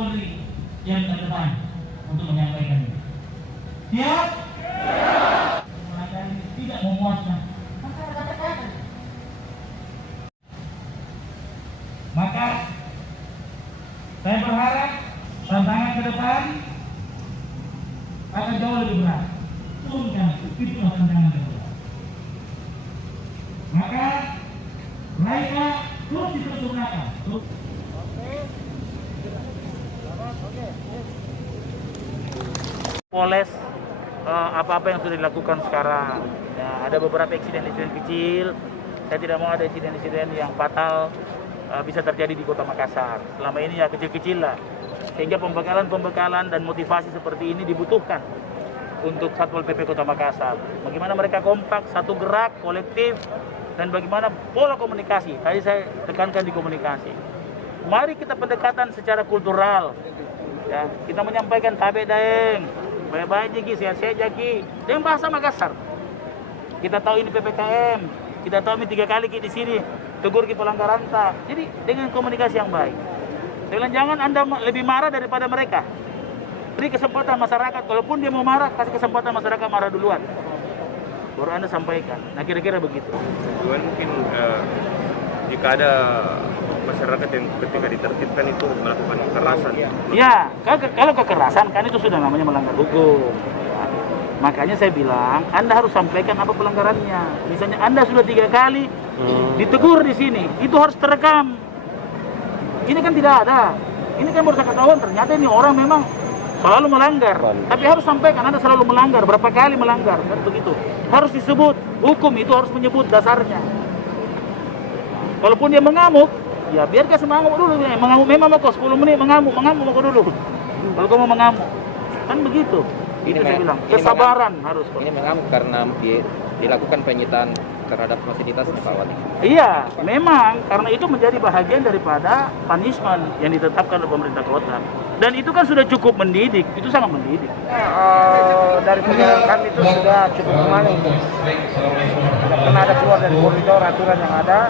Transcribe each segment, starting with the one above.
Polri yang terdepan untuk menyampaikan. Siap? Mengadani tidak memuaskan. Maka saya berharap tantangan ke depan akan jauh lebih berat. Turunkan itulah tantangan ke depan. Maka mereka terus disempurnakan. Poles apa-apa yang sudah dilakukan sekarang. Ya, ada beberapa insiden-insiden kecil. Saya tidak mau ada insiden-insiden yang fatal bisa terjadi di Kota Makassar. Selama ini ya kecil-kecil lah. Sehingga pembekalan dan motivasi seperti ini dibutuhkan untuk Satpol PP Kota Makassar. Bagaimana mereka kompak, satu gerak, kolektif, dan bagaimana pola komunikasi. Tadi saya tekankan di komunikasi. Mari kita pendekatan secara kultural. Ya, kita menyampaikan tabe daeng, baik-baik jeki, sehat-sehat jeki, dengan bahasa Makassar. Kita tahu ini PPKM, kita tahu ini 3 kali di sini, tegur ki pelanggaran tak. Jadi dengan komunikasi yang baik. Saya bilang jangan Anda lebih marah daripada mereka. Beri kesempatan masyarakat, kalaupun dia mau marah, kasih kesempatan masyarakat marah duluan. Baru Anda sampaikan. Nah kira-kira begitu. Mungkin jika ada masyarakat yang ketika ditertibkan itu melakukan kekerasan. Ya, kalau kekerasan kan itu sudah namanya melanggar hukum. Ya. Makanya saya bilang, Anda harus sampaikan apa pelanggarannya. Misalnya Anda sudah 3 kali ditegur di sini, itu harus terekam. Ini kan tidak ada. Ini kan baru saya ketahuan ternyata ini orang memang selalu melanggar. Tapi harus sampaikan Anda selalu melanggar, berapa kali melanggar, kan begitu. Harus disebut, hukum itu harus menyebut dasarnya. Walaupun dia mengamuk, ya biar dia mengamuk dulu. Mengamuk memang mau kok 10 menit mengamuk mau kok dulu. Kalau kamu mengamuk, kan begitu. Itu saya bilang, kesabaran harus. Ini mengamuk karena dilakukan penyitaan terhadap fasilitas Pak Wati. Iya, memang karena itu menjadi bahagian daripada punishment yang ditetapkan oleh pemerintah kota. Dan itu kan sudah cukup mendidik, itu sangat mendidik. Dari penjelasan kami itu sudah cukup memadai untuk karena ada keluar dari koridor aturan yang ada.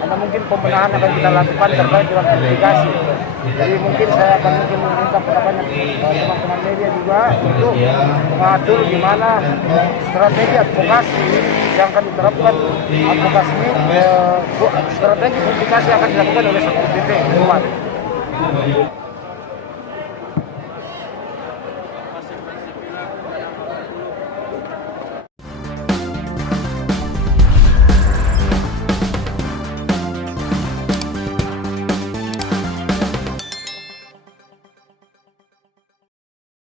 Karena mungkin pembenahan akan kita lakukan terkait dengan komunikasi. Jadi mungkin saya akan meminta kepada banyak teman-teman media juga untuk mengatur gimana strategi advokasi yang akan diterapkan. Advokasi ini strategi komunikasi akan dilakukan oleh Satpol PP.